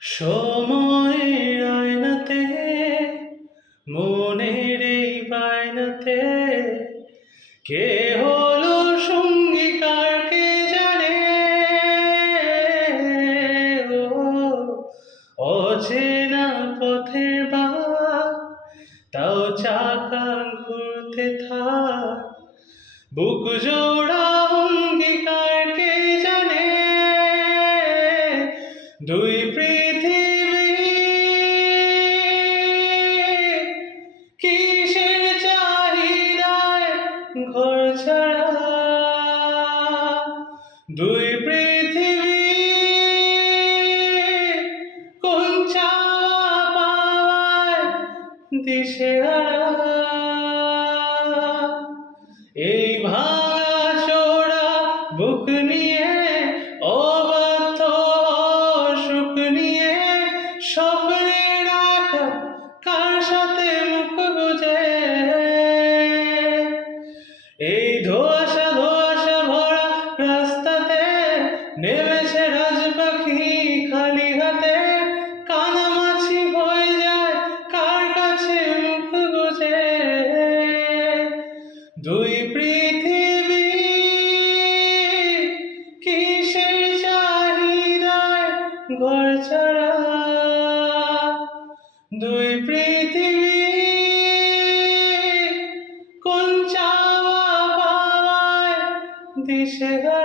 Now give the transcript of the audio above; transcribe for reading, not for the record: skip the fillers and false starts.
সময়ের আয়নাতে মনের এই বায়নাতে কে হলো সঙ্গী কার কে জানে। ও অচেনা পথের বাঁক, তাও চাকা ঘুরতে থাক, বুক জোড়া অঙ্গীকার কে জানে। দুই পৃথিবী কিসের চাহিদায় ঘর ছাড়া, দুই পৃথিবী কোন চাওয়া পাওয়ায় দিশেহারা। এই ভাঙা চোরা বুক নিয়ে অবাধ্য সুখ নিয়ে স্বপ্নে রাখা কার সাথে মুখ বুঝে। এই ধোঁয়াশা ধোঁয়াশা ভরা রাস্তাতে নেমেছে রাজ পাখি খালি হাতে, কানামাছি হয়ে যায় কার কাছে মুখ বুঝে। দুই পৃথিবী কিসের চাহিদায় ঘর ছাড়া, দুই পৃথিবী কোন চাওয়া পাওয়ায় দিশেহারা।